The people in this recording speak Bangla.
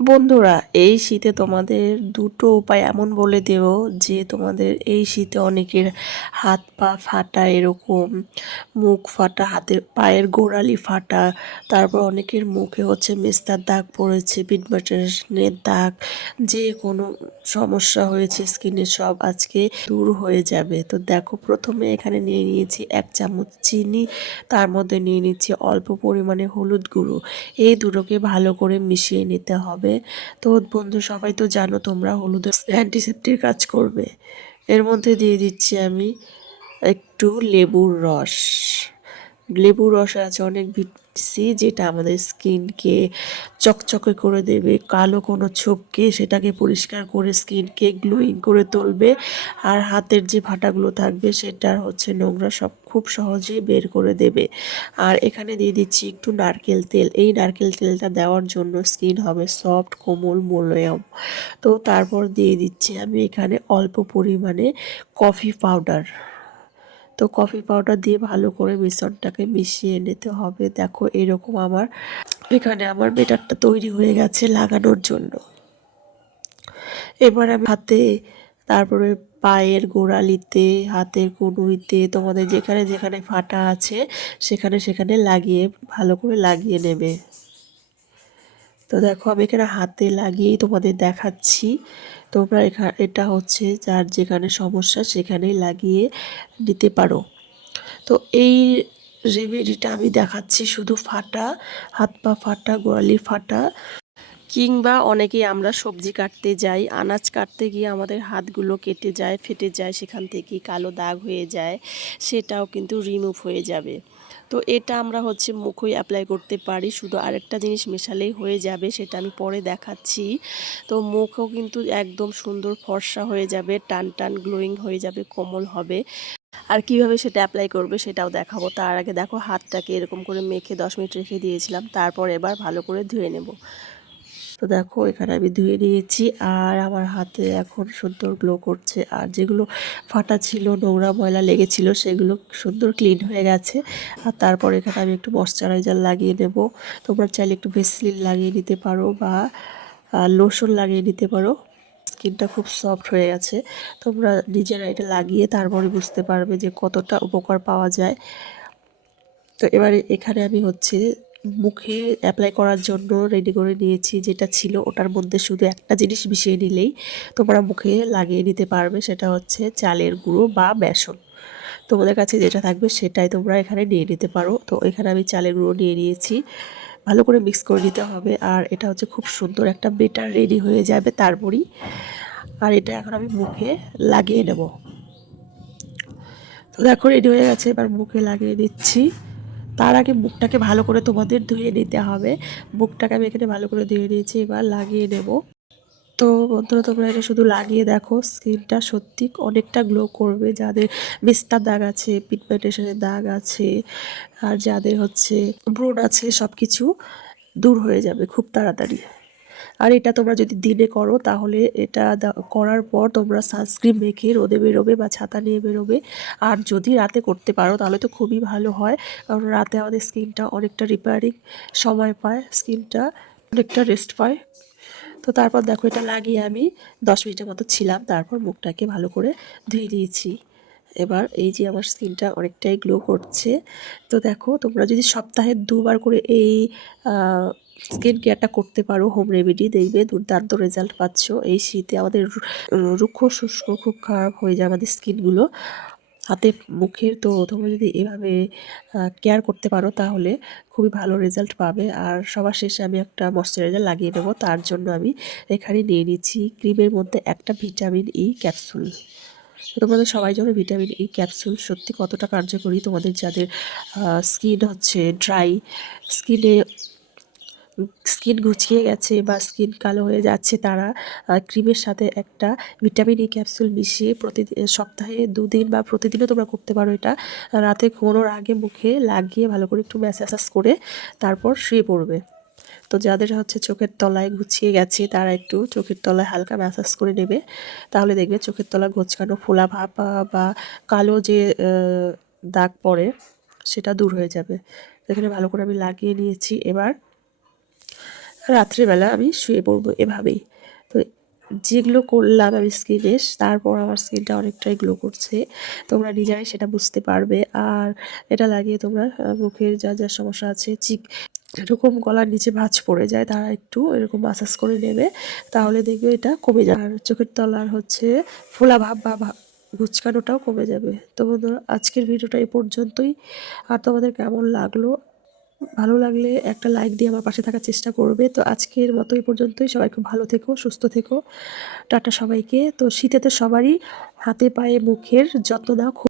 বন্ধুরা, এই শীতে তোমাদের দুটো উপায় এমন বলে দেব যে তোমাদের এই শীতে অনেকের হাত পা ফাটা, এরকম মুখ ফাটা, হাতের পায়ের গোড়ালি ফাটা, তারপর অনেকের মুখে হচ্ছে মেস্তার দাগ পড়েছে, পিটবাটারের দাগ, যে কোনো সমস্যা হয়েছে স্কিনের সব আজকে দূর হয়ে যাবে। তো দেখো, প্রথমে এখানে নিয়ে নিয়েছি 1 চামচ চিনি, তার মধ্যে নিয়ে নিচ্ছি অল্প পরিমাণে হলুদ গুঁড়ো। এই দুটোকে ভালো করে মিশিয়ে নিতে হবে। তো বন্ধু, সবাই তো জানো তোমরা হলুদের অ্যান্টিসেপ্টিক কাজ করবে। এর মধ্যে দিয়ে দিচ্ছি আমি একটু লেবুর রস। লেবুর রসে আছে অনেক ভিটামিন সি, যেটা আমাদের স্কিনকে চকচকে করে দেবে, কালো কোনো ছোপকে সেটাকে পরিষ্কার করে স্কিনকে গ্লোয়িং করে তুলবে। আর হাতের যে ফাটাগুলো থাকবে সেটার হচ্ছে নোংরা সব খুব সহজেই বের করে দেবে। আর এখানে দিয়ে দিচ্ছি একটু নারকেল তেল। এই নারকেল তেলটা দেওয়ার জন্য স্কিন হবে সফট, কোমল, মোলায়েম। তো তারপর দিয়ে দিচ্ছি আমি এখানে অল্প পরিমাণে কফি পাউডার। তো কফি পাউডার দিয়ে ভালো করে মিশ্রণটাকে মিশিয়ে নিতে হবে। দেখো, এরকম এখানে আমার বেটারটা তৈরি হয়ে গেছে লাগানোর জন্য। এবার আমি হাতে, তারপরে পায়ের গোড়ালিতে, হাতের কনুইতে, তোমাদের যেখানে যেখানে ফাটা আছে সেখানে সেখানে লাগিয়ে ভালো করে লাগিয়ে নেবে। তো দেখো, আমি এখানে হাতে লাগিয়েই তোমাদের দেখাচ্ছি। তোমরা এটা হচ্ছে যার যেখানে সমস্যা সেখানেই লাগিয়ে নিতে পারো। তো এই রেমেডিটা আমি দেখাচ্ছি শুধু ফাটা, হাত পা ফাটা, গোড়ালি ফাটা, কিংবা অনেকেই আমরা সবজি কাটতে যাই, আনাজ কাটতে গিয়ে আমাদের হাতগুলো কেটে যায়, ফেটে যায়, সেখান থেকে কালো দাগ হয়ে যায়, সেটাও কিন্তু রিমুভ হয়ে যাবে। তো এটা আমরা হচ্ছে মুখেই অ্যাপ্লাই করতে পারি, শুধু আরেকটা জিনিস মেশালেই হয়ে যাবে, সেটা আমি পরে দেখাচ্ছি। তো মুখও কিন্তু একদম সুন্দর ফর্সা হয়ে যাবে, টান টান গ্লোয়িং হয়ে যাবে, কোমল হবে। আর কিভাবে সেটা অ্যাপ্লাই করবে সেটাও দেখাবো। তার আগে দেখো, হাতটাকে এরকম করে মেখে 10 মিনিট রেখে দিয়েছিলাম, তারপর এবার ভালো করে ধুয়ে নেব। তো দেখো, এখানে আমি ধুয়ে নিয়েছি আর আমার হাতে এখন সুন্দর গ্লো করছে। আর যেগুলো ফাটা ছিল, নোংরা ময়লা লেগেছিল, সেগুলো সুন্দর ক্লিন হয়ে গেছে। আর তারপর এখানে আমি একটু ময়শ্চারাইজার লাগিয়ে নেব। তোমরা চাইলে একটু ভেসলিন লাগিয়ে নিতে পারো বা লোশন লাগিয়ে নিতে পারো। স্কিনটা খুব সফট হয়ে গেছে। তোমরা নিজেরা এটা লাগিয়ে তারপরে বুঝতে পারবে যে কতটা উপকার পাওয়া যায়। তো এবারে এখানে আমি হচ্ছে মুখে অ্যাপ্লাই করার জন্য রেডি করে নিয়েছি, যেটা ছিল ওটার মধ্যে শুধু একটা জিনিস মিশিয়ে নিলেই তোমরা মুখে লাগিয়ে নিতে পারবে। সেটা হচ্ছে চালের গুঁড়ো বা বেসন। তোমাদের কাছে যেটা থাকবে সেটাই তোমরা এখানে নিয়ে নিতে পারো। তো এখানে আমি চালের গুঁড়ো নিয়ে নিয়েছি, ভালো করে মিক্স করে নিতে হবে। আর এটা হচ্ছে খুব সুন্দর একটা বেটার রেডি হয়ে যাবে তারপরই। আর এটা এখন আমি মুখে লাগিয়ে নেব। তো দেখো, রেডি হয়ে গেছে, এবার মুখে লাগিয়ে দিচ্ছি। তার আগে মুখটাকে ভালো করে তোমাদের ধুয়ে নিতে হবে। মুখটাকে আমি এখানে ভালো করে ধুয়ে নিয়েছি, এবার লাগিয়ে নেব। তো বন্ধুরা, তোমরা এটা শুধু লাগিয়ে দেখো, স্কিনটা সত্যি অনেকটা গ্লো করবে। যাদের মেস্তার দাগ আছে, পিগমেন্টেশনের দাগ আছে, আর যাদের হচ্ছে ব্রণ আছে, সব কিছু দূর হয়ে যাবে খুব তাড়াতাড়ি। আর এটা তোমরা যদি দিনে করো তাহলে এটা করার পর তোমরা সানস্ক্রিন মেখে রোদে বেরোবে বা ছাতা নিয়ে বেরোবে। আর যদি রাতে করতে পারো তাহলে তো খুবই ভালো হয়, কারণ রাতে আমাদের স্কিনটা অনেকটা রিপেয়ারিং সময় পায়, স্কিনটা অনেকটা রেস্ট পায়। তো তারপর দেখো, এটা লাগিয়ে আমি 10 মিনিটের মতো ছিলাম, তারপর মুখটাকে ভালো করে ধুয়ে দিয়েছি। এবার এই যে আমার স্কিনটা অনেকটাই গ্লো করছে। তো দেখো, তোমরা যদি সপ্তাহে 2বার করে এই স্কিন কেয়ারটা করতে পারো, হোম রেমেডি, দেখবে দুর্দান্ত রেজাল্ট পাচ্ছ। এই শীতে আমাদের রুক্ষ শুষ্ক খুব খারাপ হয়ে যায় আমাদের স্কিনগুলো, হাতে মুখের। তো তোমরা যদি এভাবে কেয়ার করতে পারো তাহলে খুবই ভালো রেজাল্ট পাবে। আর সবার শেষে আমি একটা ময়শ্চারাইজার লাগিয়ে নেব। তার জন্য আমি এখানে নিয়ে নিচ্ছি ক্রিমের মধ্যে একটা ভিটামিন ই ক্যাপসুল। তো তোমাদের সবাই জানো ভিটামিন ই ক্যাপসুল সত্যি কতটা কার্যকরী। তোমাদের যাদের স্কিন হচ্ছে ড্রাই, স্কিনে স্কিন ঘুচিয়ে গেছে বা স্কিন কালো হয়ে যাচ্ছে, তারা ক্রিমের সাথে একটা ভিটামিন ই ক্যাপসুল মিশিয়ে প্রতিদিন, সপ্তাহে 2 দিন বা প্রতিদিনও তোমরা করতে পারো এটা। রাতে ঘুমানোর আগে মুখে লাগিয়ে ভালো করে একটু ম্যাসাজ করে তারপর শুয়ে পড়বে। তো যাদের হচ্ছে চোখের তলায় ঘুচিয়ে গেছে তারা একটু চোখের তলায় হালকা ম্যাসাজ করে নেবে, তাহলে দেখবে চোখের তলা ঘোচকানো, ফোলা ভাব বা কালো যে দাগ পড়ে সেটা দূর হয়ে যাবে। এখানে ভালো করে আমি লাগিয়ে নিয়েছি। এবার রাত্রিবেলা আমি শুয়ে পড়বো এভাবেই। তো যেগুলো করলাম আমি স্কিনে, তারপর আমার স্কিনটা অনেকটাই গ্লো করছে, তোমরা নিজেরাই সেটা বুঝতে পারবে। আর এটা লাগিয়ে তোমরা মুখের যা যা সমস্যা আছে, এরকম গলার নিচে ভাঁজ পড়ে যায়, তারা একটু এরকম মাসাজ করে নেবে, তাহলে দেখবে এটা কমে যাবে। আর চোখের তলার হচ্ছে ফোলা ভাব বা ঘুচকানোটাও কমে যাবে। তো বন্ধুরা, আজকের ভিডিওটা এই পর্যন্তই। আর তোমাদের কেমন লাগলো, ভালো লাগলে একটা লাইক দিয়ে আমার পাশে থাকার চেষ্টা করবে। তো আজকের মতো এই পর্যন্তই। সবাই খুব ভালো থেকো, সুস্থ থেকো। টাটা সবাইকে। তো শীতে তো সবারই হাতে পায়ে মুখের যত্ন নেওয়া